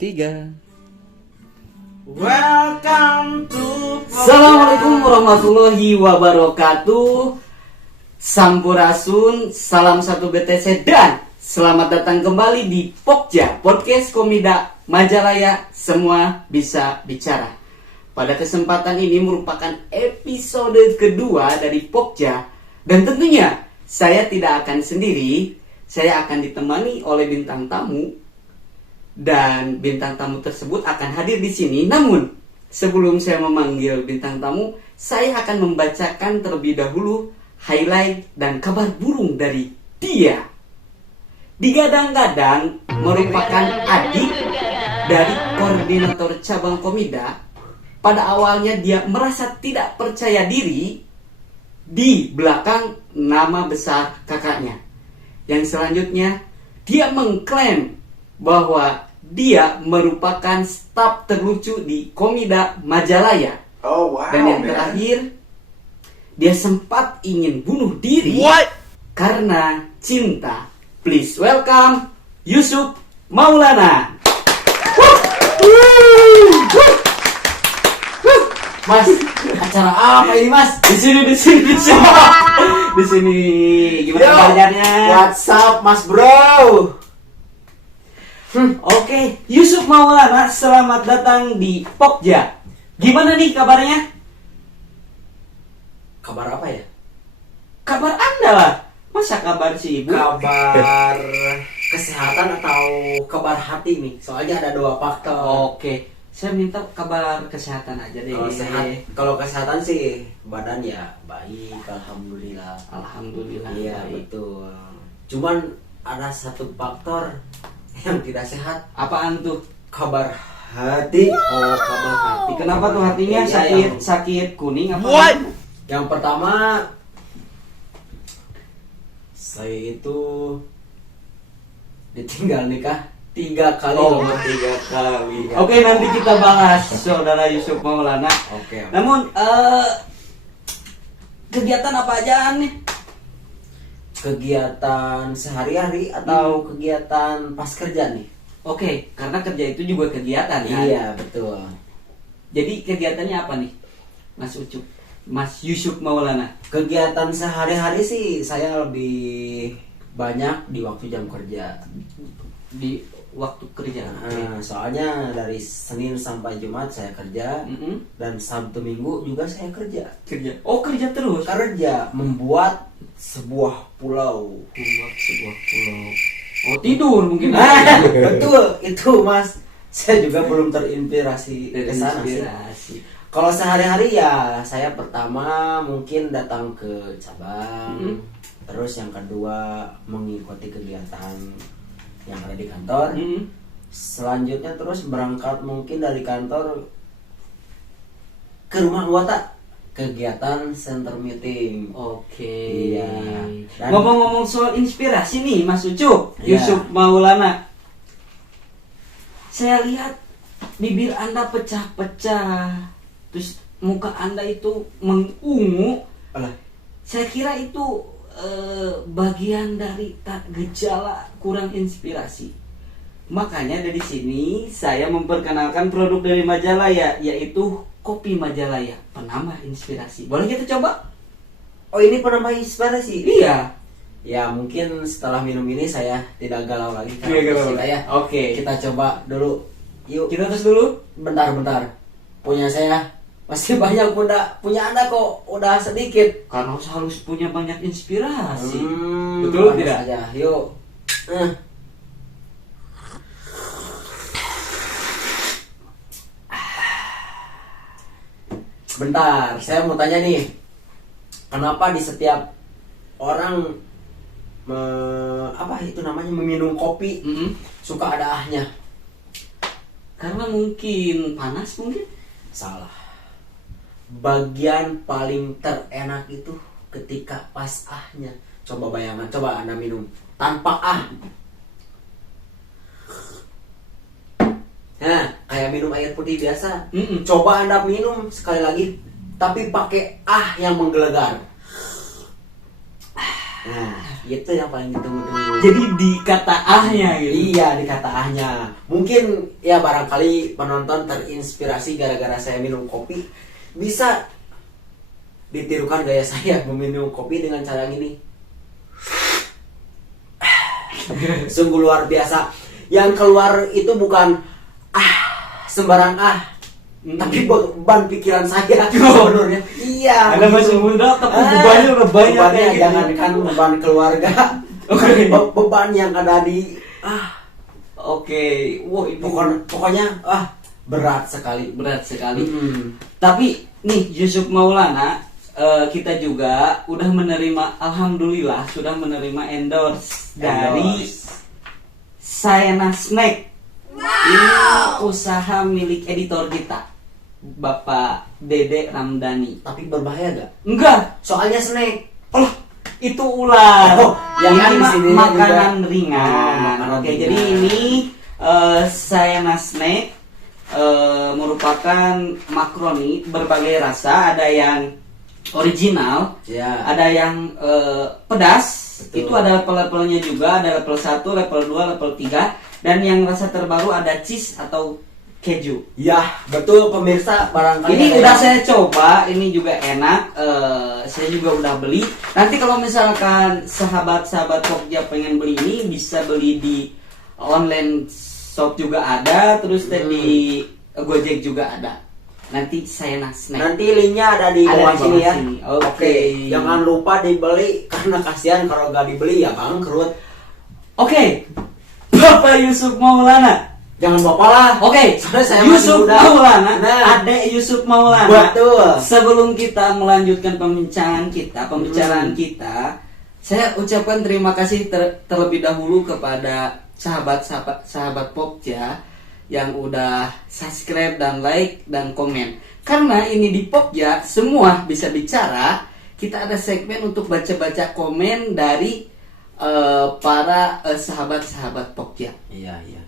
3. Welcome to Assalamualaikum warahmatullahi wabarakatuh. Sampurasun, salam satu BTC dan selamat datang kembali di Pokja Podcast Komida Majalaya. Semua bisa bicara. Pada kesempatan ini merupakan episode kedua dari Pokja dan tentunya saya tidak akan sendiri. Saya akan ditemani oleh bintang tamu. Dan bintang tamu tersebut akan hadir di sini. Namun, sebelum saya memanggil bintang tamu, saya akan membacakan terlebih dahulu highlight dan kabar burung dari dia. Digadang-gadang merupakan adik dari koordinator cabang Komida. Pada awalnya dia merasa tidak percaya diri di belakang nama besar kakaknya. Yang selanjutnya, dia mengklaim bahwa dia merupakan staf terlucu di Komida Majalaya. Oh wow. Dan yang terakhir, dia sempat ingin bunuh diri karena cinta. Please welcome Yusuf Maulana. Mas, acara apa ini Mas? Di sini. Di sini. Gimana Yo, kabarnya? What's up Mas Bro? Oke, Yusuf Maulana, selamat datang di Pokja. Gimana nih kabarnya? Kabar apa ya? Kabar Anda lah. Masa kabar sibuk? Kabar kesehatan atau kabar hati nih? Soalnya ada dua faktor. Oke, saya minta kabar kesehatan aja deh. Kalau kesehatan sih badan ya baik, alhamdulillah. Alhamdulillah. Iya baik. betul. Cuman ada satu faktor yang tidak sehat. Apaan tuh? Kabar hati. Oh, kabar hati. Kenapa tuh hatinya Iya, sakit kuning apa? Yang pertama, saya itu ditinggal nikah 3 kali. Oh, 3 kali. Oke, nanti kita bahas saudara Yusuf Maulana. Oke. Namun kegiatan apa aja nih? Kegiatan sehari-hari atau kegiatan pas kerja nih? Oke, karena kerja itu juga kegiatan kan? Iya, betul. Jadi kegiatannya apa nih, Mas Ucup? Mas Yusuf Maulana? Kegiatan sehari-hari sih saya lebih banyak di waktu jam kerja. Di waktu kerja. Soalnya dari Senin sampai Jumat saya kerja, dan Sabtu Minggu juga saya kerja. Kerja. Oh, kerja terus. Kerja membuat sebuah pulau. Membuat sebuah pulau. Oh, tidur mungkin. Betul, itu Mas. Saya juga belum terinspirasi ke sana sih. Inspirasi. Kalau sehari-hari ya saya pertama mungkin datang ke cabang. Terus yang kedua mengikuti kegiatan yang ada di kantor. Selanjutnya terus berangkat mungkin dari kantor ke rumah anggota, kegiatan center meeting. Oke. Iya. Dan- Ngomong-ngomong soal inspirasi nih, Mas Ucup, Iya. Yusuf Maulana. Saya lihat bibir Anda pecah-pecah. Terus muka Anda itu mengungu. Alah. Saya kira itu bagian dari gejala kurang inspirasi. Makanya dari sini saya memperkenalkan produk dari Majalaya, yaitu kopi Majalaya, penambah inspirasi. Boleh kita coba? Oh, ini penambah inspirasi. Iya. Ya mungkin setelah minum ini saya tidak galau lagi. Iya, galau. Kita ya. Oke. Kita coba dulu. Yuk. Kita tes dulu. Bentar. Punya saya masih banyak, punya Anda kok udah sedikit. Karena harus punya banyak inspirasi. Betul tidak? Aja. Yuk. Bentar, saya mau tanya nih. Kenapa di setiap orang apa itu namanya meminum kopi suka ada ahnya? Karena mungkin panas mungkin. Salah. Bagian paling terenak itu ketika pas ahnya. Coba bayangkan, coba Anda minum tanpa ah. Nah, kayak minum air putih biasa. Coba Anda minum sekali lagi, tapi pakai ah yang menggelegar. Nah, itu yang paling ditunggu-tunggu. Jadi di kata ahnya gitu. Iya, di kata ahnya. Mungkin ya barangkali penonton terinspirasi gara-gara saya minum kopi, bisa ditirukan gaya saya meminum kopi dengan cara gini. Sungguh luar biasa. Yang keluar itu bukan sembarang tapi beban pikiran saya sebenarnya. Iya. Anda masih muda tapi bebannya udah banyak bebannya kayak gitu. jangankan beban keluarga. Beban yang ada di Oke. Wah, itu pokoknya berat sekali. berat sekali. Mm. Tapi nih Yusuf Maulana, kita juga udah menerima, alhamdulillah sudah menerima endorse dari Sayana Snack. Ini usaha milik editor kita, Bapak Dede Ramdhani. Tapi berbahaya gak? Enggak, Soalnya snack. oh itu ular. Yang Ini di sini makanan juga. ringan. Makanan Oke, ringan. jadi ini Sayana Snack merupakan makaroni berbagai rasa, ada yang original, Ya. ada yang pedas. Betul. Itu ada level-levelnya juga, ada level 1, level 2, level 3, dan yang rasa terbaru ada cheese atau keju. Ya, betul pemirsa, barangkali Ini ada udah yang- saya coba, ini juga enak. Saya juga udah beli. Nanti kalau misalkan sahabat-sahabat Pokja pengen beli ini, bisa beli di online shop juga ada, terus di Gojek juga ada. Nanti saya snack. Nanti linknya ada di Ada bawah di sini bawah ya. sini. Oke. Jangan lupa dibeli karena kasihan kalau nggak dibeli ya bangkrut. Oke, Bapak Yusuf Maulana. Jangan bapak lah. Oke, Soalnya saya masih Yusuf muda. Maulana, Nah. Adek Yusuf Maulana. Betul. Sebelum kita melanjutkan pembicaraan kita, saya ucapkan terima kasih terlebih dahulu kepada sahabat Pokja yang udah subscribe dan like dan komen. Karena ini di Pokja semua bisa bicara, kita ada segmen untuk baca-baca komen dari para sahabat-sahabat Pokja. Iya, iya.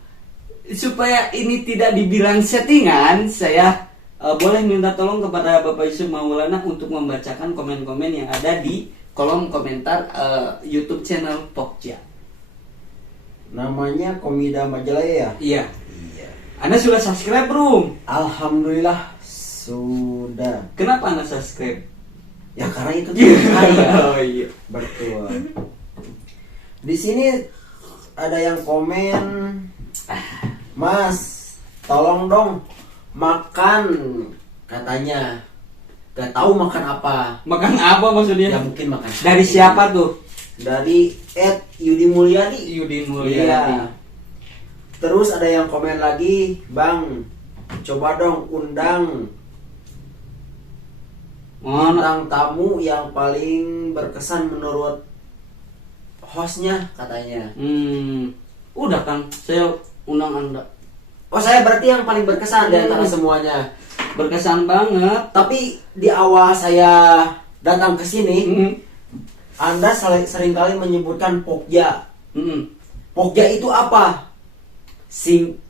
Supaya ini tidak dibilang settingan, saya boleh minta tolong kepada Bapak Yusuf Maulana untuk membacakan komen-komen yang ada di kolom komentar YouTube channel Pokja. Namanya Komida Majalaya ya? Iya. Iya. Anda sudah subscribe belum? Alhamdulillah sudah. Kenapa Anda subscribe? Ya karena itu tugas saya. Oh iya. Betul. Di sini ada yang komen, Mas, tolong dong makan, katanya. Gak tahu makan apa. Makan apa maksudnya? Ya mungkin makan. Dari siapa tuh? Dari Yudi Mulyadi. Yudi Iya. Mulyadi. Terus ada yang komen lagi, Bang, coba dong undang Mana? tamu yang paling berkesan menurut hostnya, katanya. Udah kan, saya undang Anda. Oh, saya berarti yang paling berkesan di antara semuanya. Berkesan banget. Tapi di awal saya datang ke sini, Anda seringkali menyebutkan Pokja. Pokja itu apa?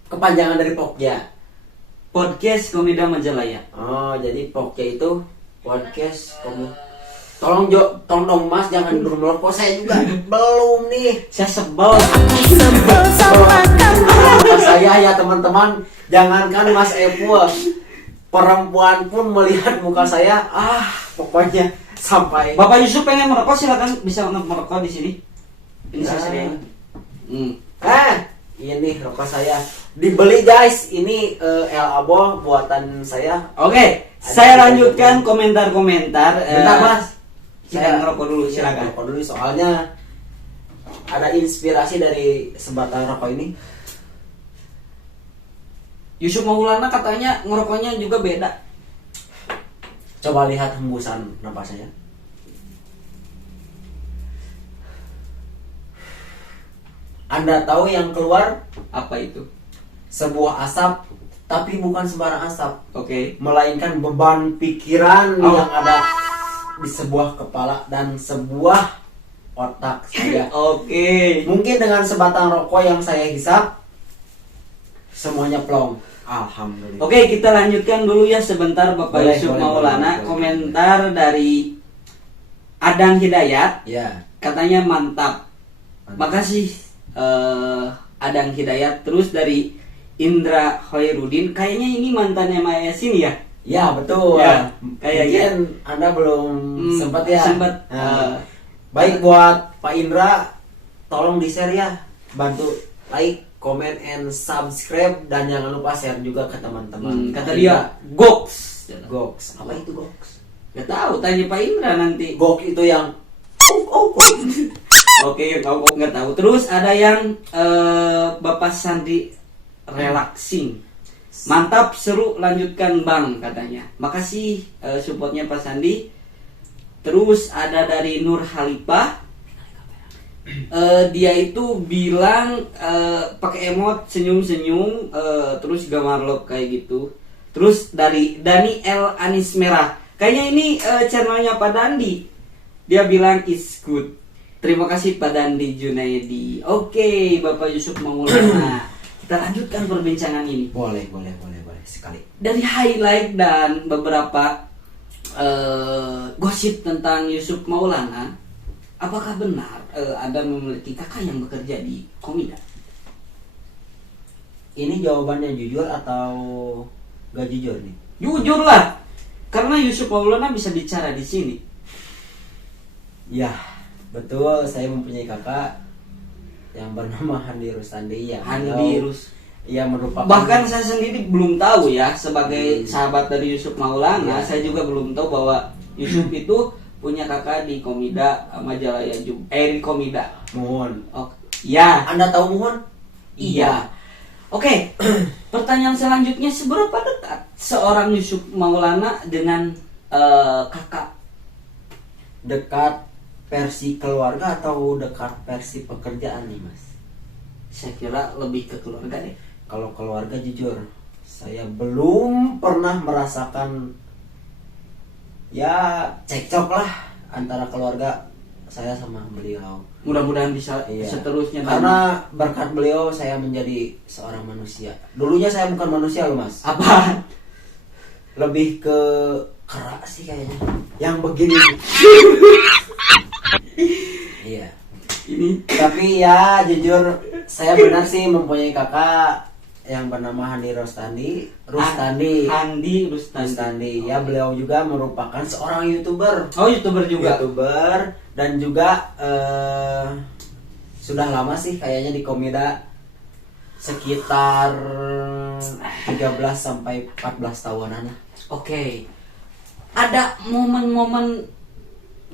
Kepanjangan dari Pokja. Podcast Komida Majalaya. Oh, jadi Pokja itu podcast kamu. Tolong tolong Mas jangan dulu merokok, saya juga belum nih. Saya sebel. Saya ya teman-teman, jangankan Mas Epul, perempuan pun melihat muka saya, pokoknya sampai. Bapak Yusuf pengen merokok, silakan bisa merokok di sini. Ini saya sediakan. Ini rokok saya dibeli guys. Ini El Abo buatan saya. Oke, saya lanjutkan komentar-komentar. Bentar Mas, Saya ngerokok dulu, silakan. Ngerokok dulu soalnya ada inspirasi dari sebatang rokok ini. Yusuf Maulana katanya ngerokoknya juga beda. Coba lihat hembusan napasnya. Anda tahu yang keluar Apa itu? sebuah asap, tapi bukan sembarang asap, Oke. melainkan beban pikiran yang ada di sebuah kepala dan sebuah otak saya. Oke. Mungkin dengan sebatang rokok yang saya hisap, semuanya plong. Alhamdulillah. Oke, kita lanjutkan dulu ya sebentar Bapak Boleh, Yusuf boleh, Maulana. boleh. Komentar dari Adang Hidayat. Ya. katanya mantap. Makasih Adang Hidayat. Terus dari Indra Hoirudin, kayaknya ini mantannya Maya Yasin ya? Ya betul. Ya, kayaknya. Mungkin Anda belum sempat ya. Sempat. Baik buat Pak Indra, tolong di-share ya. Bantu like, comment, and subscribe, dan jangan lupa share juga ke teman-teman. Kata dia Goks. Goks. Apa itu Goks? Gak tahu, tanya Pak Indra nanti. Goks itu yang Oke, kau nggak tahu. Terus ada yang Bapak Sandi relaxing. Mantap, seru, lanjutkan Bang katanya. Makasih supportnya Pak Sandi. Terus ada dari Nur Halipah. Dia itu bilang pakai emot senyum-senyum, terus gambar love kayak gitu. Terus dari Dani L Anis Merah. Kayaknya ini channelnya Pak Dandi. Dia bilang is good. Terima kasih Pak Dandi Junaidi. Oke, Bapak Yusuf Maulana. Kita lanjutkan perbincangan ini. boleh sekali. Dari highlight dan beberapa gosip tentang Yusuf Maulana, apakah benar Anda memiliki kakak yang bekerja di Komida? Ini jawabannya jujur atau gak jujur nih? Jujur lah, karena Yusuf Maulana bisa bicara di sini. Ya, betul. Saya mempunyai kakak yang bernama Handi Rustandi. Ya, Handi Rus. Ia merupakan. Bahkan saya sendiri belum tahu ya, sebagai sahabat dari Yusuf Maulana, Ya. saya juga belum tahu bahwa Yusuf itu punya kakak di Komida Majalaya di Komida. Muhun. Oh, ya. Anda tahu Muhun? Iya. Oke. Pertanyaan selanjutnya, seberapa dekat seorang Yusuf Maulana dengan kakak? Dekat versi keluarga atau dekat versi pekerjaan nih, Mas? Saya kira lebih ke keluarga deh. Kalau keluarga jujur, saya belum pernah merasakan ya cekcok lah antara keluarga saya sama beliau. Mudah-mudahan bisa Iya. seterusnya. Karena berkat beliau saya menjadi seorang manusia. Dulunya saya bukan manusia loh, Mas. apa? Lebih ke kerak sih kayaknya. Yang begini. Iya. Ini Tapi ya jujur saya benar sih mempunyai kakak yang bernama Handi Rustandi. Handi Rustandi. Rustandi. Ya, beliau juga merupakan seorang YouTuber. Oh, YouTuber juga. YouTuber dan juga sudah lama sih kayaknya di Komida, sekitar 13 sampai 14 tahunan lah. Oke. Ada momen-momen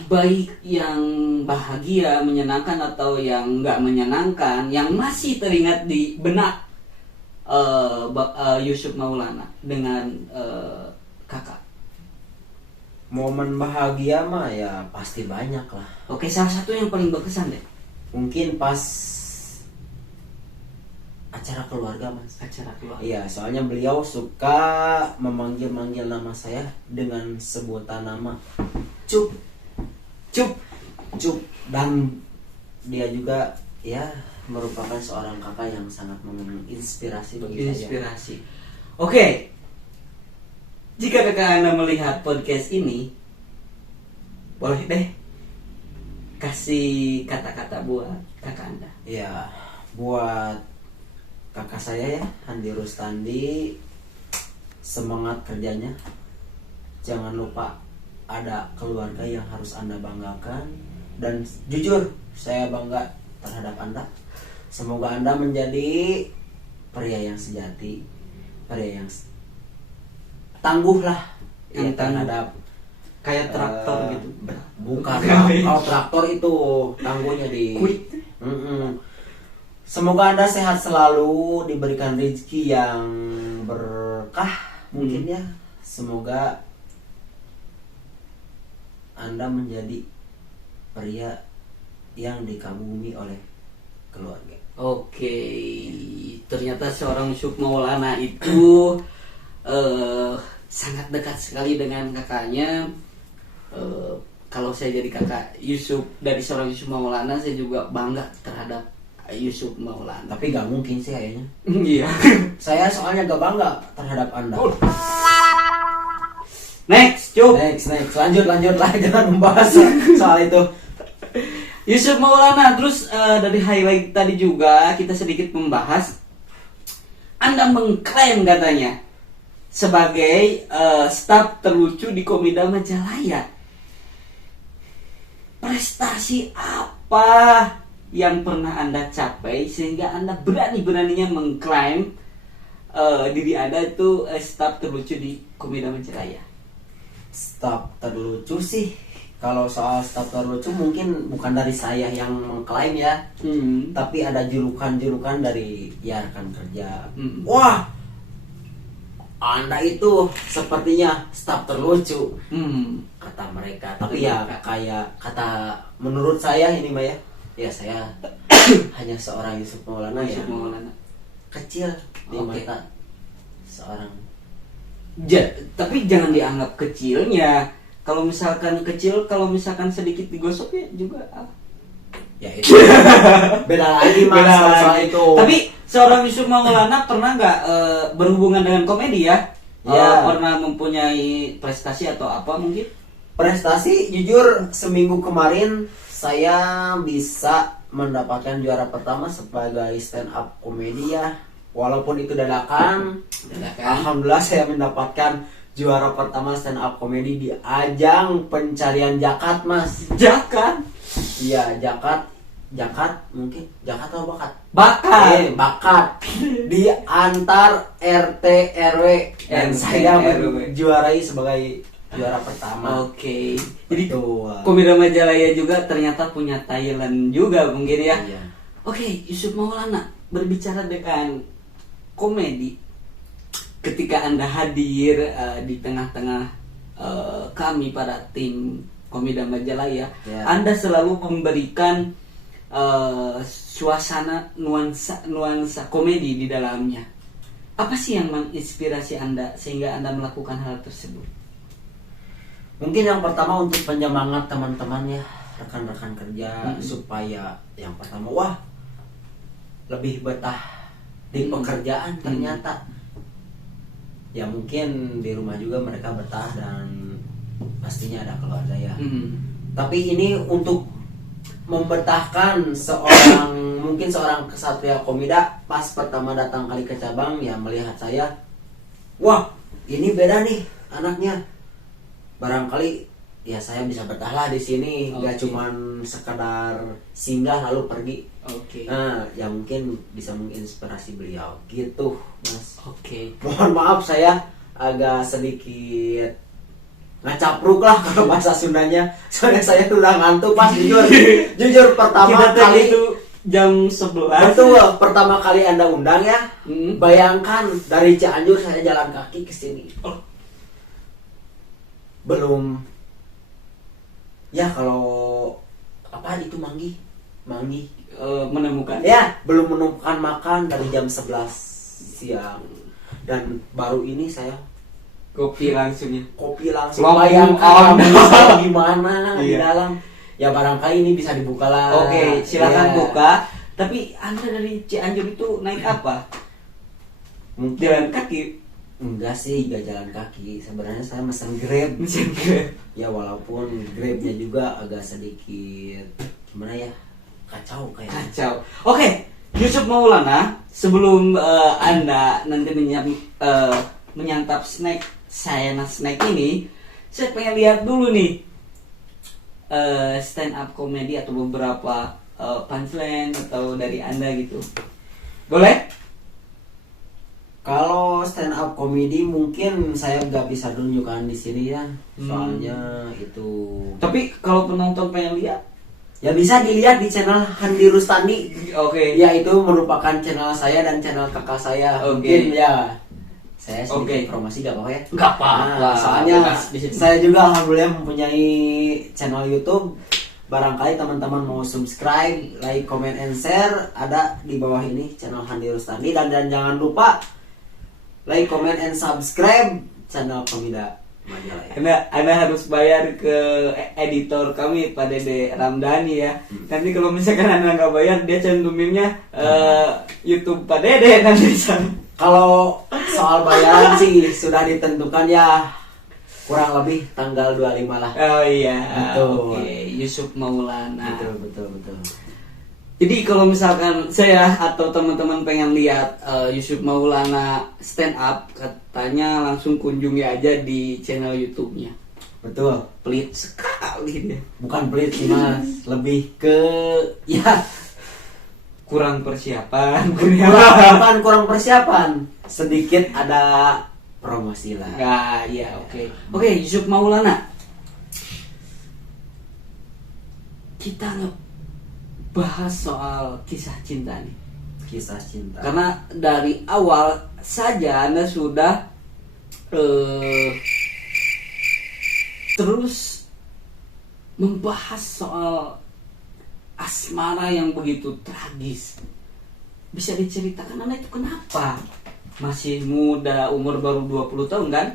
baik yang bahagia, menyenangkan atau yang nggak menyenangkan yang masih teringat di benak Yusuf Maulana dengan kakak? Momen bahagia mah ya pasti banyak lah. Oke, salah satu yang paling berkesan deh. Mungkin pas acara keluarga, Mas. Acara keluarga. Iya, soalnya beliau suka memanggil-manggil nama saya dengan sebutan nama Cup, Cup. dan dia juga ya merupakan seorang kakak yang sangat menginspirasi bagi saya. Inspirasi. Oke. Jika kakak Anda melihat podcast ini, boleh deh kasih kata-kata buat kakak Anda. Ya, buat kakak saya ya, Handi Rustandi, semangat kerjanya. Jangan lupa ada keluarga yang harus Anda banggakan, dan jujur saya bangga terhadap Anda. Semoga Anda menjadi pria yang sejati, pria yang tangguh lah, Yang ya, terhadap Kayak traktor gitu. bukan lah. Kalau traktor itu tangguhnya di Quick. Semoga Anda sehat selalu, diberikan rezeki yang berkah mungkin ya. Semoga Anda menjadi pria yang dikagumi oleh keluarga. Oke, ternyata seorang Yusuf Maulana itu sangat dekat sekali dengan kakaknya. Kalau saya jadi kakak Yusuf, dari seorang Yusuf Maulana, saya juga bangga terhadap Yusuf Maulana. Tapi gak mungkin sih kayaknya. Iya. Saya soalnya gak bangga terhadap Anda. Next, Cup. Next. Lanjut lah, jangan membahas soal itu. Yusuf Maulana, terus dari highlight tadi juga kita sedikit membahas Anda mengklaim katanya sebagai staf terlucu di Komida Majalaya. Prestasi apa yang pernah Anda capai sehingga Anda berani-beraninya mengklaim diri Anda itu staf terlucu di Komida Majalaya? Staf terlucu sih, kalau soal staf terlucu mungkin bukan dari saya yang mengklaim ya, tapi ada julukan-julukan dari ya rekan kerja. Wah, Anda itu sepertinya staf terlucu, kata mereka. Tapi ya kayak kata menurut saya ini Mbak ya saya hanya seorang Yusuf Maulana Yusuf Maulana kecil di mata seorang. Tapi jangan dianggap kecilnya. Kalau misalkan kecil, kalau misalkan sedikit digosok ya juga ya itu beda lagi mas soal itu. Tapi seorang Yusuf Maulana pernah nggak berhubungan dengan komedi ya? Ya. Pernah mempunyai prestasi atau apa mungkin? Prestasi jujur seminggu kemarin saya bisa mendapatkan juara pertama sebagai stand up komedi ya. Walaupun itu dadakan. Alhamdulillah saya mendapatkan juara pertama stand up komedi di ajang pencarian jakat mas. Jakat? Iya jakat mungkin jakat atau bakat? Bakat di antar RT RW dan saya menjuarai sebagai juara pertama. Oke. Jadi Betul. Komida Majalaya juga ternyata punya Thailand juga mungkin ya. Iya. Oke, Yusuf Maulana, berbicara dengan komedi, ketika Anda hadir di tengah-tengah kami para tim Komida Majalaya, Ya. Anda selalu memberikan suasana nuansa komedi di dalamnya. Apa sih yang menginspirasi Anda sehingga Anda melakukan hal tersebut? Mungkin yang pertama untuk penyemangat teman-teman ya, rekan-rekan kerja, supaya yang pertama wah lebih betah di pekerjaan ternyata. Ya mungkin di rumah juga mereka betah dan pastinya ada keluarga ya. Tapi ini untuk membetahkan mungkin seorang kesatria komida pas pertama datang kali ke cabang ya melihat saya, wah ini beda nih anaknya. Barangkali ya saya bisa betahlah di sini, nggak cuman sekedar singgah lalu pergi. Nah, ya mungkin bisa menginspirasi beliau gitu, Mas. Mohon maaf saya agak sedikit ngacapruk lah kalau bahasa Sundanya. Soalnya saya tuh udah ngantuk pas jujur pertama kali itu jam 11. Betul, pertama kali Anda undang ya. Bayangkan dari Cianjur saya jalan kaki ke sini. Belum ya kalau apa itu manggi Menemukan ya belum menemukan makan dari jam 11 siang dan baru ini saya kopi langsung. Bayangkan saya gimana di dalam ya barangkali ini bisa dibuka lah. Silakan buka. Tapi Anda dari Cianjur itu naik apa? Jalan kaki? Enggak sih, enggak jalan kaki. Sebenarnya saya mesen Grab. Ya walaupun Grabnya juga agak sedikit gimana ya, kacau. Oke, Yusuf Maulana, sebelum Anda nanti menyantap snack ini, saya pengen lihat dulu nih stand up comedy atau beberapa punchline atau dari Anda gitu. Boleh? Kalau stand up comedy mungkin saya nggak bisa tunjukkan di sini ya, soalnya itu. Tapi kalau penonton pengen lihat, ya bisa dilihat di channel Handi Rustandi. Ya itu merupakan channel saya dan channel kakak saya. Mungkin ya saya sedikit promosi gak apa-apa ya? Gak apa-apa. Nah, soalnya saya juga alhamdulillah mempunyai channel YouTube. Barangkali teman-teman mau subscribe, like, comment, and share, ada di bawah ini channel Handi Rustandi. Dan jangan lupa like, comment, and subscribe channel Komida Majalaya. Anda harus bayar ke editor kami, Pak Dede Ramdhani ya. Nanti kalau misalkan Anda nggak bayar, dia cantuminnya YouTube Pak Dede nanti. Kalau soal bayaran sih sudah ditentukan ya. kurang lebih tanggal 25 lah. Oh iya. Betul. Oke, Yusuf Maulana. Betul. Jadi kalau misalkan saya atau teman-teman pengen lihat Yusuf Maulana stand up, katanya langsung kunjungi aja di channel YouTube-nya. Betul. Pelit sekali dia. Bukan pelit sih Mas, lebih ke ya Kurang persiapan. kurang persiapan. Sedikit ada promosi lah. Nah, iya oke. Oke, Yusuf Maulana. Kita bahas soal kisah cinta nih. Kisah cinta. Karena dari awal saja Anda sudah terus membahas soal asmara yang begitu tragis. Bisa diceritakan Anda itu kenapa? Masih muda, umur baru 20 tahun kan?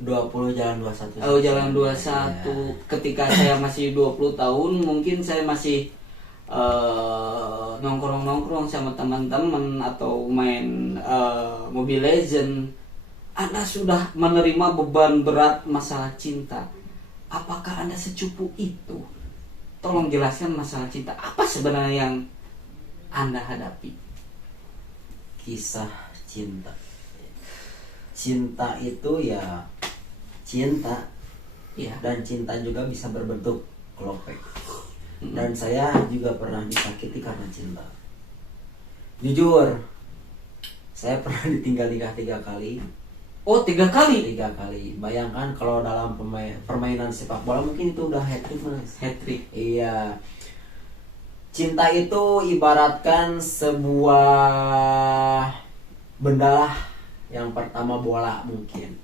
20 jalan 21. Oh, jalan 21. Ya. Ketika saya masih 20 tahun, mungkin saya masih nongkrong-nongkrong sama teman-teman atau main Mobile Legend. Anda sudah menerima beban berat masalah cinta. Apakah Anda secupu itu? Tolong jelaskan masalah cinta. Apa sebenarnya yang Anda hadapi? Kisah cinta. Cinta itu ya cinta. Ya. Dan cinta juga bisa berbentuk kelopek. Dan saya juga pernah disakiti karena cinta. Jujur, saya pernah ditinggal nikah 3 kali. Oh, 3 kali? 3 kali. Bayangkan kalau dalam permainan sepak bola mungkin itu udah hat-trick Mas. Hat-trick. Iya. Cinta itu ibaratkan sebuah benda lah. Yang pertama bola mungkin.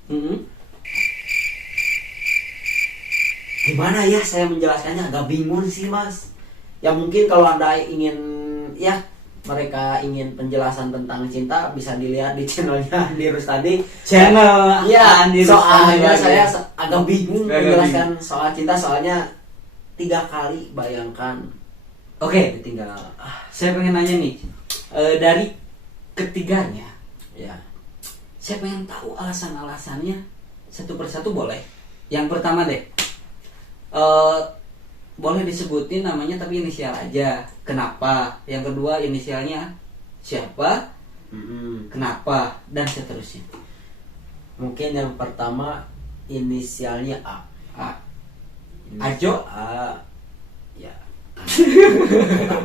Gimana ya saya menjelaskannya, agak bingung sih Mas. Ya mungkin kalau Anda ingin ya mereka ingin penjelasan tentang cinta bisa dilihat di channelnya Andi Rustadi. Channel ya, Andi soalnya Rustadi. saya agak bingung Agak menjelaskan soal cinta, soalnya 3 kali bayangkan. Oke, Ditinggal. saya pengen nanya nih, dari ketiganya, Ya. saya pengen tahu alasan-alasannya satu persatu boleh. Yang pertama deh, boleh disebutin namanya tapi inisial aja. Kenapa? Yang kedua inisialnya siapa? Kenapa? Dan seterusnya. Mungkin yang pertama inisialnya A. Ajo? A. Ya.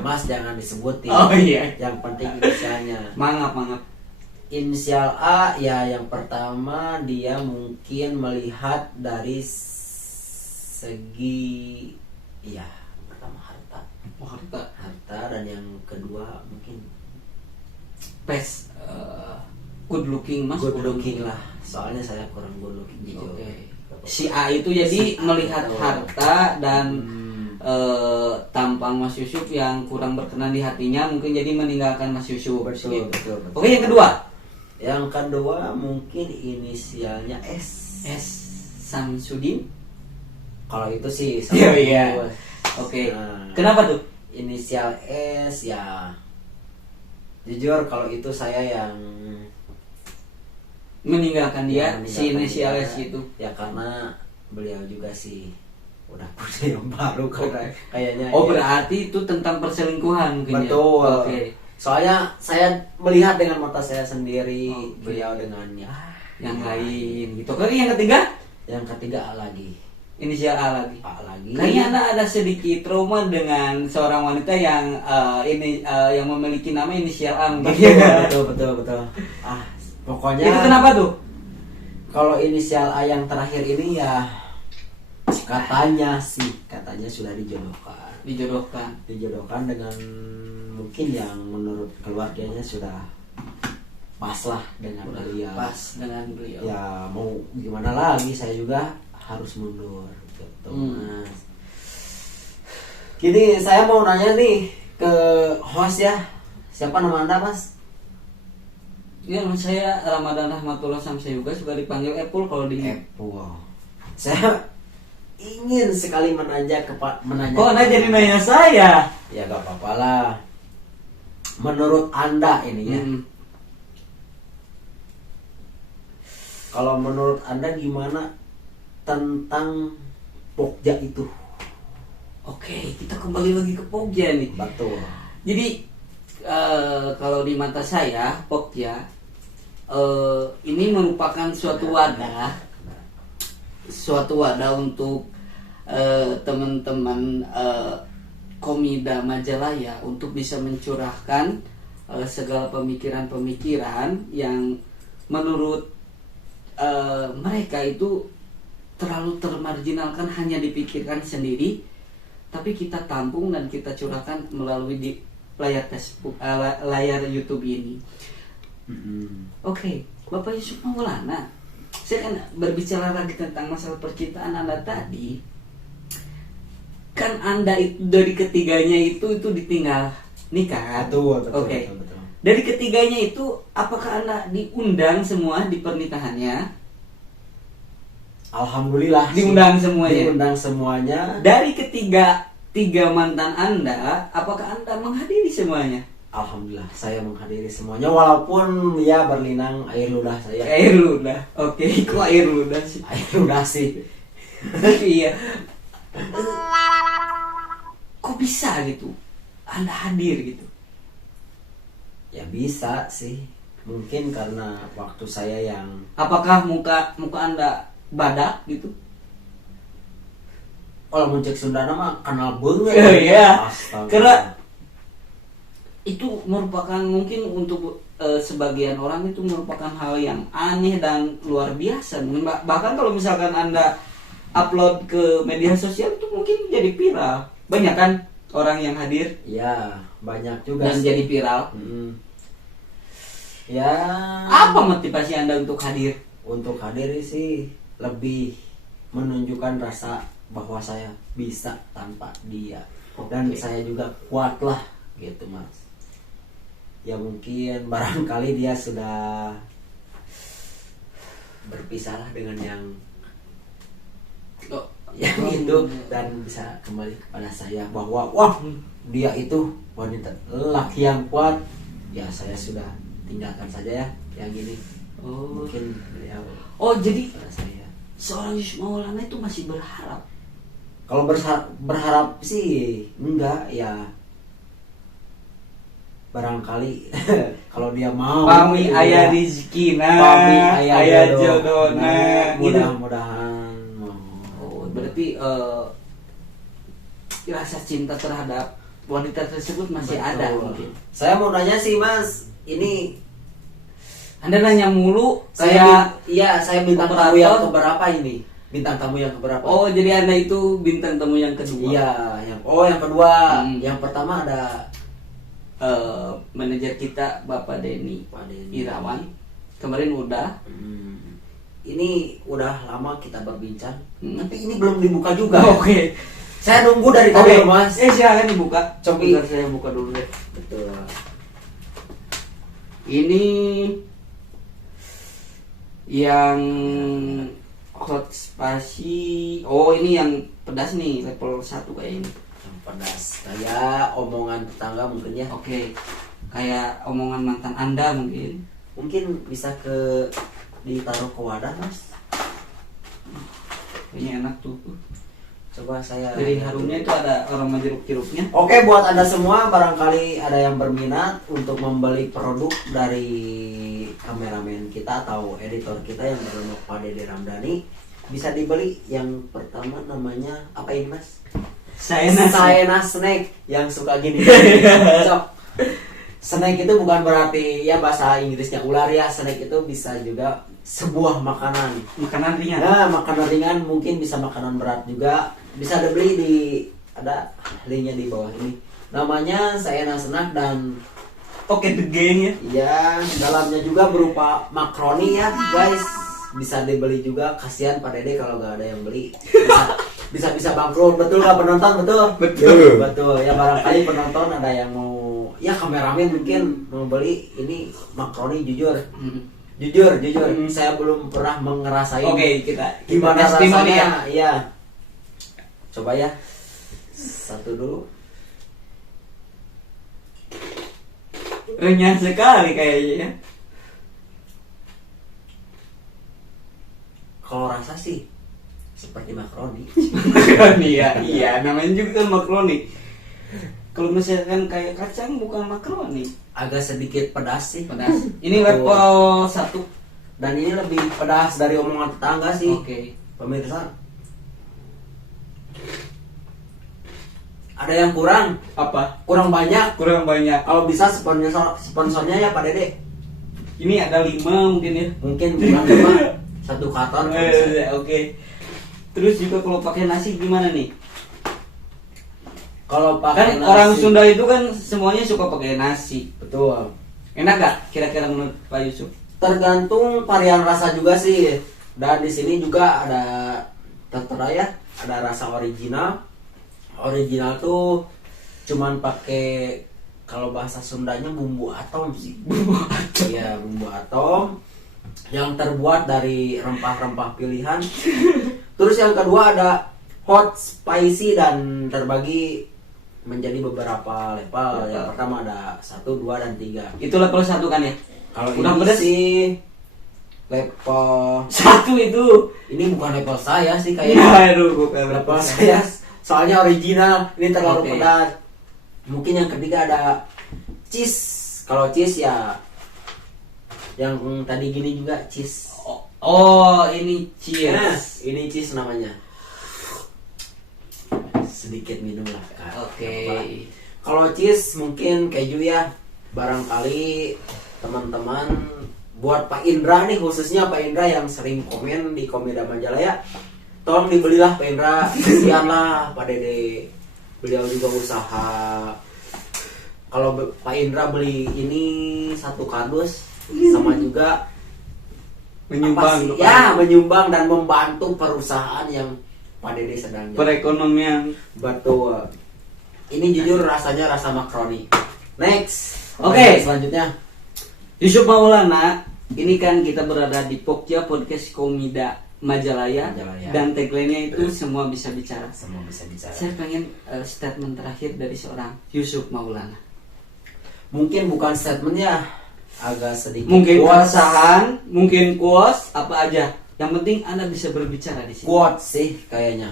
Mas jangan disebutin. Oh iya. Yang penting inisialnya. Mangap. Inisial A ya, yang pertama dia mungkin melihat dari segi ya pertama harta. Oh, harta. Dan yang kedua mungkin Pes, good looking Mas. good looking lah. Soalnya saya kurang good looking jujur. Oke. Si A itu jadi Si A, melihat betul. harta dan tampang Mas Yusuf yang kurang berkenan di hatinya, mungkin jadi meninggalkan Mas Yusuf. Betul. Oke, yang kedua. Yang kedua mungkin inisialnya S. S. Samsudin. Kalau itu sih Iya. Oke. Nah, Kenapa tuh? inisial S ya. Jujur kalau itu saya yang Meninggalkan dia, meninggalkan si inisial dia. S itu. Ya karena beliau juga sih udah punya yang baru kayaknya. Oh, ya. berarti itu tentang perselingkuhan mungkin. Betul. Ya? Oke. Soalnya saya melihat dengan mata saya sendiri, Oke. beliau dengan Yang lain gitu. Oke, yang ketiga? Yang ketiga A lagi. Inisial A lagi. A lagi. Kayaknya Anda ada sedikit trauma dengan seorang wanita yang yang memiliki nama inisial A mungkin. Betul. Pokoknya Itu kenapa tuh? kalau inisial A yang terakhir ini ya katanya sudah dijodohkan dengan mungkin yang menurut keluarganya sudah pas lah dengan beliau. Pas dengan beliau. Ya mau gimana lagi, saya juga harus mundur gitu Mas. Jadi saya mau nanya nih ke host ya, siapa nama Anda Mas? Ya, saya Ramadan Rahmatullah Samsayuga, juga dipanggil Apple kalau di Apple. Saya ingin sekali menanya. Oh, Anda jadi nanya saya? Ya gak apa-apa lah. Menurut Anda ini ya, kalau menurut Anda gimana tentang Pokja itu. Oke, kita kembali lagi ke Pokja nih. Betul. Jadi kalau di mata saya Pokja ini merupakan suatu wadah untuk teman-teman Komida Majalaya untuk bisa mencurahkan segala pemikiran-pemikiran yang menurut mereka itu terlalu termarginalkan, hanya dipikirkan sendiri, tapi kita tampung dan kita curahkan melalui di layar Facebook, layar YouTube ini. Oke, Bapak Yusuf Maulana, saya kan berbicara lagi tentang masalah percintaan Anda tadi. Kan Anda itu dari ketiganya itu ditinggal nikah. Betul. Oke. Dari ketiganya itu, apakah Anda diundang semua di pernikahannya? Alhamdulillah Diundang semuanya. Diundang semuanya. Dari tiga mantan Anda, apakah Anda menghadiri semuanya? Alhamdulillah saya menghadiri semuanya, walaupun ya berlinang air ludah saya. Air ludah. Oke, kok air ludah sih? Air ludah sih. Iya. Kok bisa gitu? Anda hadir gitu? Ya bisa sih. Mungkin karena waktu saya yang Apakah muka Anda badak gitu? kalau muncul Sunda mah kenal banget. Iya. Astaga. Karena itu merupakan mungkin untuk sebagian orang itu merupakan hal yang aneh dan luar biasa. Bahkan kalau misalkan Anda upload ke media sosial itu mungkin jadi viral. Banyak kan orang yang hadir Ya banyak juga dan sih. jadi viral. Ya Apa motivasi Anda untuk hadir? untuk hadir sih lebih menunjukkan rasa bahwa saya bisa tanpa dia. Dan Oke. saya juga kuat lah gitu mas. Ya mungkin barangkali dia sudah berpisah lah dengan yang Oh, itu, dan bisa kembali kepada saya bahwa wah dia itu wanita lelaki yang kuat. Ya saya sudah tinggalkan saja ya yang gini. Mungkin ya jadi kepada saya. seorang Yusuf Maulana itu masih berharap. Kalau berharap sih enggak ya, barangkali kalau dia mau Pami gitu aya ya. rizkina, Pami aya jodohna. Gitu. Mudah-mudahan Oh, berarti rasa cinta terhadap wanita tersebut masih Betul. ada mungkin. Saya mau nanya sih mas, ini Anda nanya mulu saya kayak bintang tamu operator. yang keberapa ini? Bintang tamu yang keberapa? Oh, jadi Anda itu bintang tamu yang kedua. Iya, yang kedua. Hmm. Yang pertama ada Manajer kita Bapak Denny Pak Denny Irawan. Kemarin udah. Ini udah lama kita berbincang, Hmm. tapi ini belum dibuka juga. Oke. Saya nunggu dari tadi mas. Silakan dibuka. Coba. Bentar, saya buka dulu deh. Betul. Ini yang hot spicy. Oh, ini yang pedas nih, level 1 kayak ini. Yang pedas. Kayak omongan tetangga mungkin ya. Oke. Kayak omongan mantan Anda mungkin. Mungkin bisa ditaruh ke wadah mas. Kayaknya enak tuh. Coba saya. Dari harumnya itu ada aroma jeruk-jeruknya. Oke, buat Anda semua barangkali ada yang berminat untuk membeli produk dari kameramen kita atau editor kita yang bernama Pak Dede Ramdhani, bisa dibeli. Yang pertama namanya apa ini mas? Saena Snack yang suka gini. Cok. Snack itu bukan berarti ya bahasa Inggrisnya ular ya. Snack itu bisa juga sebuah makanan. Makanan ringan. Nah, makanan ringan, mungkin bisa makanan berat juga. Bisa dibeli ada linknya di bawah ini. Namanya Saena Snack dan Oke, the gang ya. ya dalamnya juga berupa makroni ya guys. Bisa dibeli juga. Kasihan Pak Dede kalau nggak ada yang beli. Bisa bangkrut. Betul nggak penonton? Betul. Ya barangkali penonton ada yang mau, ya kameramen mungkin mau beli ini makroni. Jujur saya belum pernah ngerasain. Oke, kita Gimana testimoni ya. rasanya? Iya. Coba ya. Satu dulu. Renyah sekali kayaknya ya. Kalau rasa sih seperti makaroni. Makaroni ya, iya namanya juga kan makaroni. Kalau misalkan kayak kacang bukan makaroni. Agak sedikit pedas sih. Pedas. Ini level 1. Dan ini lebih pedas dari omongan tetangga sih. Oke. Pemirsa, ada yang kurang, Apa? kurang banyak. Kurang banyak. Kalau bisa sponsornya ya Pak Dede. Ini ada 5 mungkin ya. Mungkin kurang cuma satu karton. Oke. Terus juga kalau pakai nasi gimana nih? Kalau Kan pakai nasi, orang Sunda itu kan semuanya suka pakai nasi. betul. Enak gak kira-kira menurut Pak Yusuf? Tergantung varian rasa juga sih. Dan di sini juga ada tertera ya, ada rasa original. Original tuh cuman pakai, kalau bahasa Sundanya bumbu atom sih. Bumbu atom. Iya, bumbu atom yang terbuat dari rempah-rempah pilihan. Terus yang kedua ada hot, spicy dan terbagi menjadi beberapa level. Yang pertama ada 1, 2 dan 3. Itu level 1 kan ya? Kalau Udah ini pedas? sih level 1 itu. ini bukan level saya sih Ya, kayaknya. aduh, bukan Level saya soalnya original, ini terlalu Oke. pedas. Mungkin yang ketiga ada cheese. Kalau cheese ya yang tadi gini juga cheese. Oh, ini Nah, cheers. ini cheese namanya. Sedikit minum lah Kak. Oke. Kalau cheese mungkin keju ya. Barangkali teman-teman buat Pak Indra nih, khususnya Pak Indra yang sering komen di Komida Majalaya, tolong dibelilah Pak Indra. Kasihan lah Pak Dede, beliau juga usaha. Kalau Pak Indra beli ini 1 kardus sama juga Menyumbang apa sih? kepada Ya, menyumbang dan membantu perusahaan yang Pak Dede sedang jalan. perekonomian. Betul. Ini jujur rasanya rasa makaroni. Next. Oke. Selanjutnya. Yusuf Maulana, ini kan kita berada di Pokja Podcast Komida Majalaya, Majalaya. dan tagline-nya itu semua bisa bicara. Semua bisa bicara. Saya pengen statement terakhir dari seorang Yusuf Maulana. Mungkin bukan statement ya, agak sedikit. Mungkin quotes. keresahan, mungkin quotes, apa aja. Yang penting Anda bisa berbicara di sini. Quote sih kayaknya.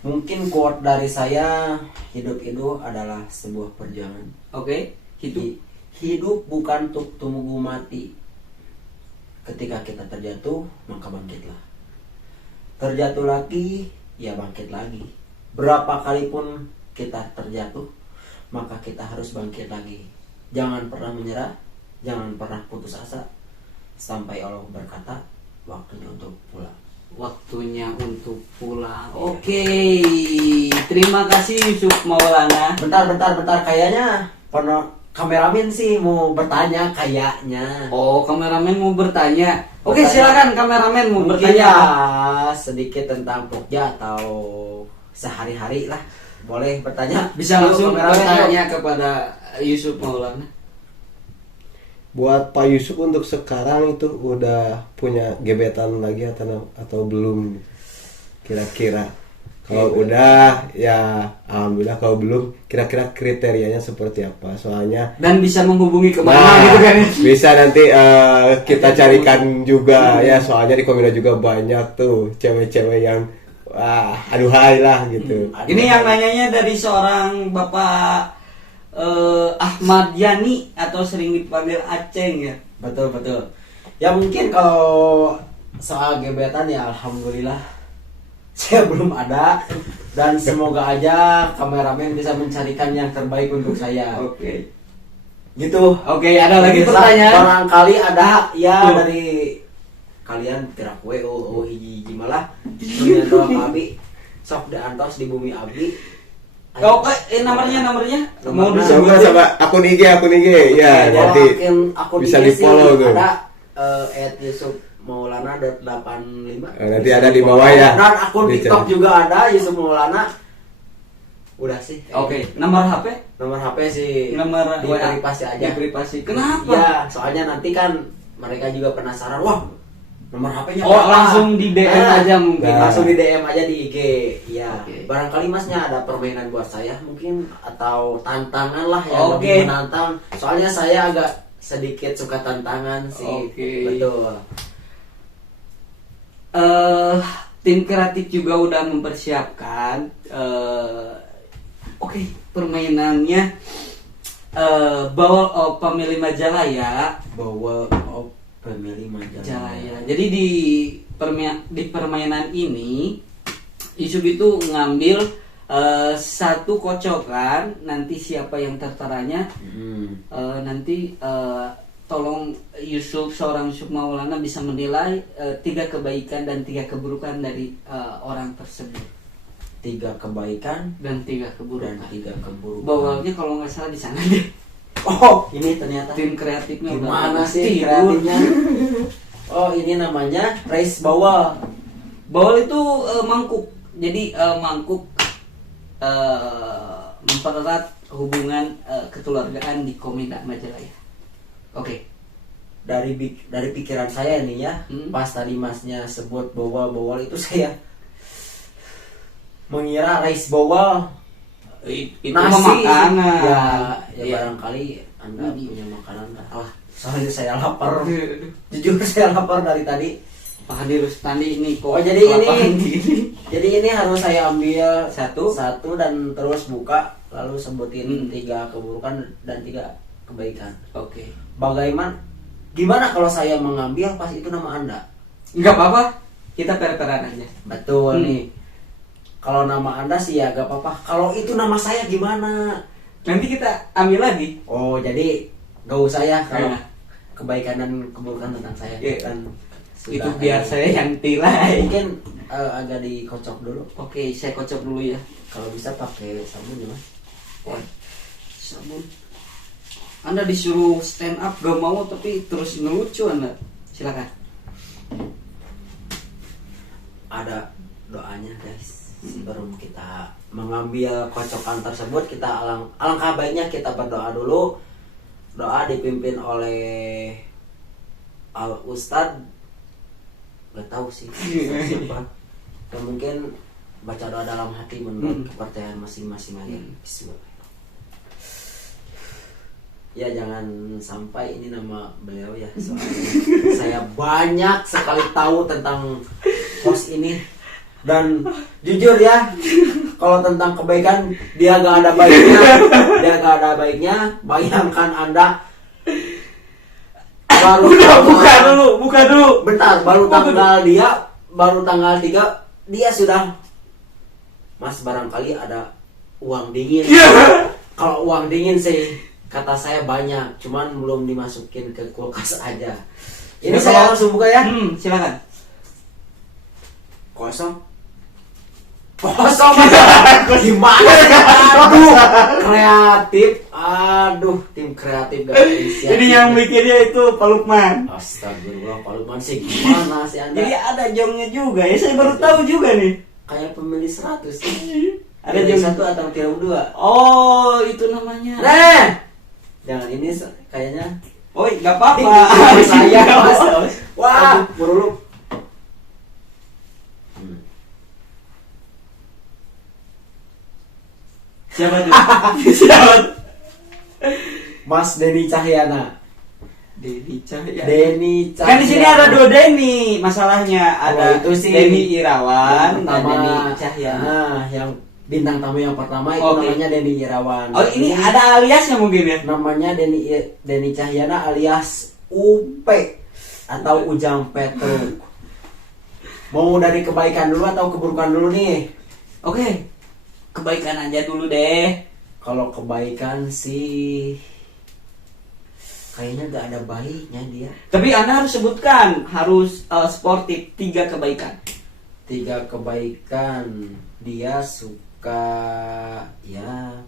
Mungkin quote dari saya, hidup itu adalah sebuah perjuangan. Oke, hidup. Hidup bukan untuk tunggu mati. Ketika kita terjatuh, maka bangkitlah. Terjatuh lagi, ya bangkit lagi. Berapa kali pun kita terjatuh, maka kita harus bangkit lagi. Jangan pernah menyerah, jangan pernah putus asa, sampai Allah berkata, waktunya untuk pulang. Waktunya untuk pulang. Oke, terima kasih Yusuf Maulana. Bentar, kayaknya kameramen sih mau bertanya kayaknya. Oh, kameramen mau bertanya. Oke, Bertanya. silakan kameramen mau Mungkin bertanya. ya sedikit tentang Pokja atau sehari-hari lah. Boleh bertanya. Bisa langsung Kameramen, bertanya kepada Yusuf Maulana. Buat Pak Yusuf untuk sekarang itu udah punya gebetan lagi atau belum? Kira-kira. Kalau udah ya alhamdulillah, kalau belum kira-kira kriterianya seperti apa? Soalnya Dan bisa menghubungi kemana nah, gitu kan? bisa nanti kita carikan juga ya, soalnya di Komida juga banyak tuh cewek-cewek yang aduhai lah gitu. Ini yang nanyanya dari seorang Bapak Ahmad Yani atau sering dipanggil Aceng ya. Betul. Ya mungkin kalau soal gebetan ya alhamdulillah saya belum ada, dan semoga aja kameramen bisa mencarikan yang terbaik untuk saya. Oke. Gitu. Oke, ada lagi Pemirsa, pertanyaan? barangkali ada ya Tuh. dari kalian gerak we hiji malah punya doa ke abi sok diantos di bumi abi. Oke, nomornya mau Nomornya. disebut? Sama akun IG ya, Kalau nanti akun bisa IG sih di-follow tuh. ada @yusufmaulana.85. Nanti ada di bawah ya. Dan akun Dicari. TikTok juga ada Yusuf Maulana. Udah sih. Oke, nomor HP? Nomor HP sih Nomor di WA. privasi aja. Di privasi. Kenapa? Ya, soalnya nanti kan mereka juga penasaran. Wah, nomor HP-nya Oh, berapa? langsung di DM aja mungkin. Nah. Langsung di DM aja di IG. Ya, Oke. barangkali masnya ada permainan buat saya mungkin atau tantangan lah yang Oke. lebih menantang. Soalnya saya agak sedikit suka tantangan sih. Oke. Betul. tim kreatif juga udah mempersiapkan. Oke, permainannya Bawal Pemilih Majalaya. Bawal Pemilih Majalaya. Jadi di permainan ini Yusuf itu ngambil satu kocokan, nanti siapa yang tertaranya nanti tolong seorang Yusuf Maulana bisa menilai 3 kebaikan dan 3 keburukan dari orang tersebut. 3 kebaikan dan 3 keburukan. Bawalnya kalau nggak salah di sana deh. Oh, ini ternyata tim kreatifnya gimana sih kreatifnya? Oh, ini namanya race bawal. Bawal itu mangkuk. Jadi mangkuk mempererat hubungan kekeluargaan di Komida Majalaya. Oke. Dari pikiran saya nih ya, pas tadi masnya sebut bawal itu saya mengira rice bawal itu nasi makanan. Ya barangkali Anda punya makanan. Soalnya saya lapar. Jujur saya lapar dari tadi. Pak Hadi Rustandi ini kok. Oh, jadi ini harus saya ambil satu dan terus buka lalu sebutin 3 keburukan dan 3 kebaikan. Oke. Gimana kalau saya mengambil pas itu nama Anda? Enggak apa-apa. Kita per-peran aja. Betul nih. Kalau nama Anda sih ya gak apa-apa. Kalau itu nama saya gimana? Nanti kita ambil lagi. Oh, jadi gak usah ya kalau kebaikan dan keburukan tentang saya. Kan itu biar saya yang tilai. Mungkin agak dikocok dulu. Oke, saya kocok dulu ya. Kalau bisa pakai sabun ya, Mas. Sabun. Anda disuruh stand up gak mau tapi terus ngelucu Anda. Silakan. Ada doanya, guys. Sebelum kita mengambil kocokan tersebut, kita alangkah baiknya kita berdoa dulu. Doa dipimpin oleh Al Ustad, gak tahu sih siapa. Dan mungkin baca doa dalam hati menurut kepercayaan masing-masing aja. Ya jangan sampai ini nama beliau ya, soalnya saya banyak sekali tahu tentang host ini. Dan jujur ya, kalau tentang kebaikan dia gak ada baiknya. Bayangkan Anda buka dulu. Bentar, baru tanggal 3 dia sudah, Mas, barangkali ada uang dingin. Kalau uang dingin sih kata saya banyak, cuman belum dimasukin ke kulkas aja. Ini saya langsung buka ya. Silakan. Kosong gimana sih? Kreatif. Tim kreatif guys. Jadi yang bikinnya itu Pak Lukman. Astagfirullah, Pak Lukman sih gimana sih Anda? Jadi ada jongnya juga ya, saya baru tahu juga nih. Kayak pemilih 100. Ada jong 1 atau tiang 2. Oh, itu namanya. Jangan ini kayaknya. Oh, nggak apa-apa. Saya Mas. Wah, buruk. Siapa tuh? Siapa? Mas Denny Cahyana. Denny Cahyana. Kan di sini ada 2 Denny. Masalahnya ada itu sih Denny Irawan dan pertama, Denny Cahyana. Yang bintang tamu yang pertama itu namanya Denny Irawan. Oh, ini ada aliasnya mungkin ya? Namanya Denny Cahyana alias UP atau Ujang Petro. Mau dari kebaikan dulu atau keburukan dulu nih? Oke. Kebaikan aja dulu deh. Kalau kebaikan sih kayaknya gak ada baiknya dia. Tapi Anda harus sebutkan, harus sportif 3 kebaikan. 3 kebaikan, dia suka ya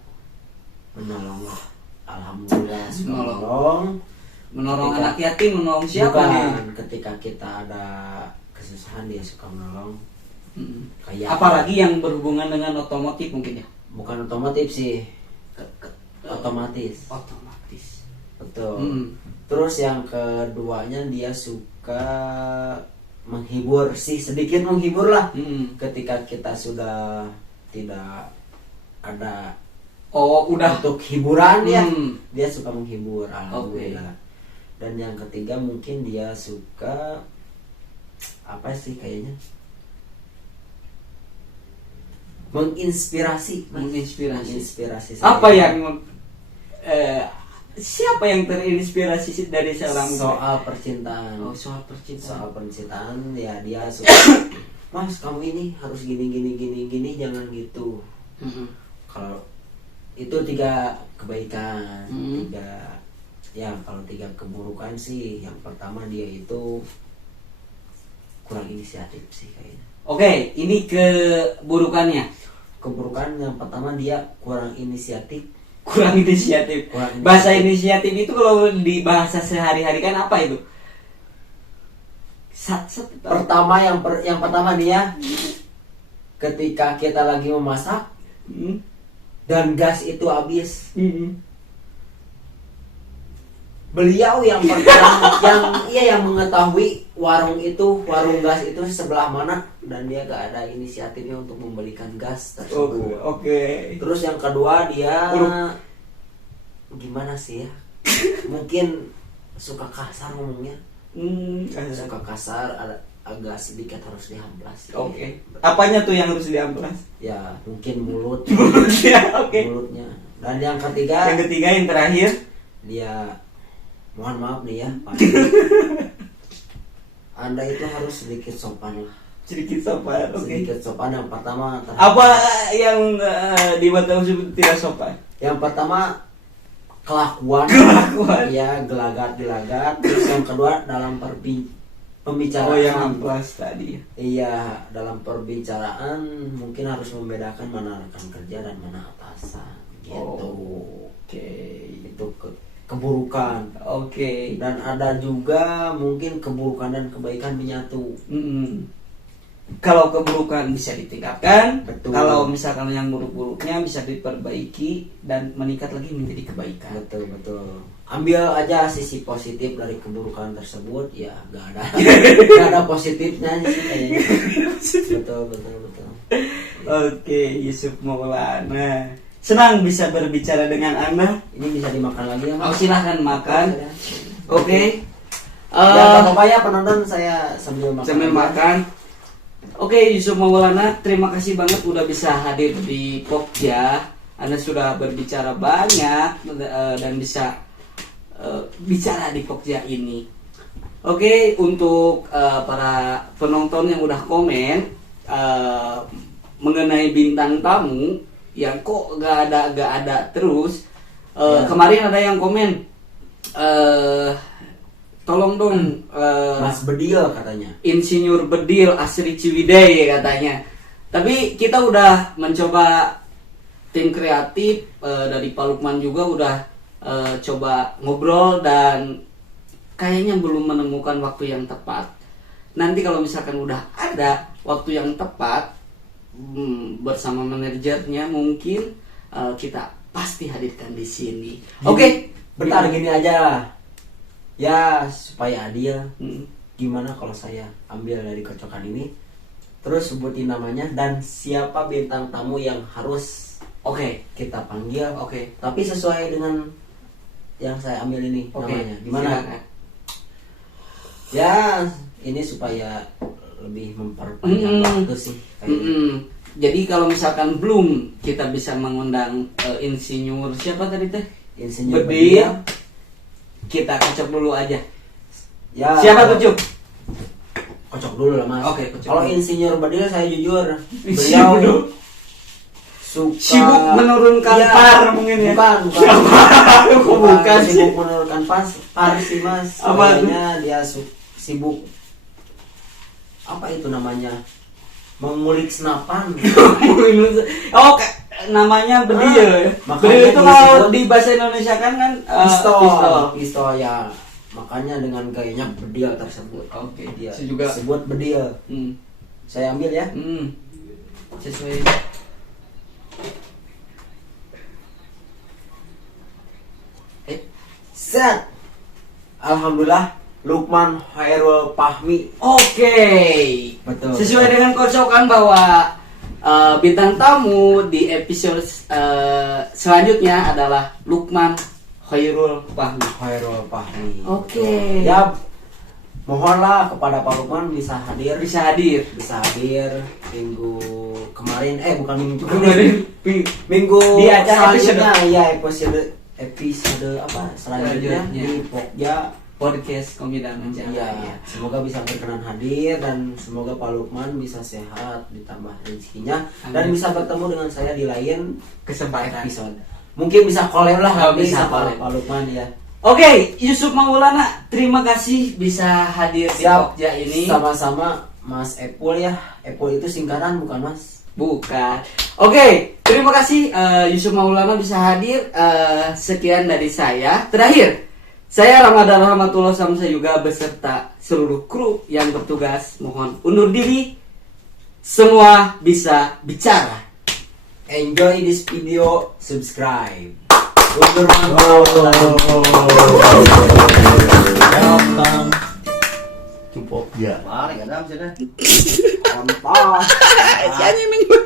menolong lah. Alhamdulillah menolong anak yatim, menolong siapa nih? Ketika kita ada kesusahan dia suka menolong. Kayak apalagi yang berhubungan dengan otomotif mungkin ya? Bukan otomotif sih, otomatis. Betul. Terus yang keduanya dia suka menghibur sih, sedikit menghibur lah. Ketika kita sudah tidak ada udah untuk hiburan ya, dia suka menghibur. Alhamdulillah. Dan yang ketiga mungkin dia suka apa sih kayaknya? menginspirasi. Menginspirasi. saya. Apa yang siapa yang terinspirasi dari seorang soal percintaan? Oh, soal percintaan. Soal percintaan ya dia suka Mas kamu ini harus gini jangan gitu. Kalau itu 3 kebaikan, 3 ya kalau 3 keburukan sih yang pertama dia itu kurang inisiatif sih kayaknya. Oke, ini keburukannya. Keburukan yang pertama dia kurang inisiatif. Kurang inisiatif. Bahasa inisiatif itu kalau di bahasa sehari-hari kan apa itu? Pertama yang pertama dia ketika kita lagi memasak dan gas itu habis. Beliau yang pertama yang mengetahui warung gas itu sebelah mana dan dia gak ada inisiatifnya untuk membelikan gas tersebut. Oke. Terus yang kedua dia gimana sih ya? Mungkin suka kasar ngomongnya. Suka kasar, agak sedikit harus diamplas. Oke. Apanya tuh yang harus diamplas? Ya mungkin mulut. Oke. Mulutnya. Dan yang ketiga. Yang ketiga yang terakhir Dia mohon maaf nih ya Pak. Anda itu harus sedikit sopan lah. sedikit sopan. Oke. Sedikit sopan yang pertama. Apa yang dibuat tidak sopan? Yang pertama kelakuan. Ya gelagat. Terus yang kedua dalam pembicaraan. Oh yang amplas tadi. Iya, dalam perbicaraan mungkin harus membedakan mana rekan kerja dan mana atasan gitu. Oke. Itu keburukan. Oke. Dan ada juga mungkin keburukan dan kebaikan menyatu. Kalau keburukan bisa ditingkatkan, Betul. kalau misalkan yang buruk-buruknya bisa diperbaiki dan meningkat lagi menjadi kebaikan. Betul. Ambil aja sisi positif dari keburukan tersebut, ya gak ada positifnya sih kayaknya. Betul. Oke, Yusuf Maulana. Senang bisa berbicara dengan Anda. Ini bisa dimakan lagi ya, Mas? Oh, silahkan makan. Oke. Ya, apa ya penonton, saya sambil makan. Oke, Yusuf Maulana, terima kasih banget udah bisa hadir di Pokja. Anda sudah berbicara banyak dan bisa bicara di Pokja ini. Oke, untuk para penonton yang udah komen mengenai bintang tamu yang kok gak ada terus. Kemarin ada yang komen, tolong dong Mas Bedil katanya. Insinyur Bedil Asri Ciwidey katanya. Tapi kita udah mencoba, tim kreatif dari Pak Lukman juga udah coba ngobrol dan kayaknya belum menemukan waktu yang tepat. Nanti kalau misalkan udah ada waktu yang tepat bersama manajernya mungkin kita pasti hadirkan di sini. Oke. Bentar gini aja. Ya supaya adil, gimana kalau saya ambil dari kocokan ini, terus sebutin namanya dan siapa bintang tamu yang harus kita panggil. Tapi sesuai dengan yang saya ambil ini namanya. Gimana? Silakan. Ya ini supaya lebih memperpanjang waktu sih. Jadi kalau misalkan belum kita bisa mengundang insinyur siapa tadi teh? Insinyur Bedil. Bedil. Kita kocok dulu aja. Ya. Siapa tuh? Kocok dulu lah Mas. Oke, kocok Kalau dulu. Insinyur Bedil saya jujur, Insinyur beliau Bedil. Sibuk menurunkan par mungkin ya. Bukan. Bukan sih. Sibuk menurunkan par sih Mas. Apa? Kayaknya dia sibuk apa itu namanya? Mengulik senapan. Namanya Bedil ya. Makanya Bedil itu disebut kalau di bahasa Indonesia kan pistol ya. Makanya dengan gayanya Bedil tersebut. Oke, Dia saya juga sebut Bedil. Saya ambil ya. Sesuai. Set. Alhamdulillah Lukman Hairul Fahmi. Oke. Betul. Sesuai dengan kocokan bahwa bintang tamu di episode selanjutnya adalah Lukman Hairul Fahmi. Hairul Fahmi. Oke. Ya mohonlah kepada Pak Lukman bisa hadir Bisa hadir. minggu kemarin, bukan minggu Kemarin minggu Di acara selanjutnya, ya episode apa selanjutnya Selanjutnya. di Pokja. podcast Komida Manjalaya. Iya, semoga bisa berkenan hadir dan semoga Pak Lukman bisa sehat, ditambah rezekinya dan Amin. bisa bertemu dengan saya di lain Kesempatan. episode. Mungkin bisa collab lah Oh, nanti bisa sama collab. Pak Lukman ya. Oke, Yusuf Maulana, terima kasih bisa hadir di Siap. Pokja ini. Sama-sama Mas Epul ya. Epul itu singkatan bukan Mas? Bukan. Oke, terima kasih Yusuf Maulana bisa hadir. Sekian dari saya. Terakhir, saya Ramadan Rahmatullah Samsa juga beserta seluruh kru yang bertugas mohon undur diri. Semua bisa bicara. Enjoy this video, subscribe. Undur mantu. Datang ke Pokja. Mantap. Jangan minggu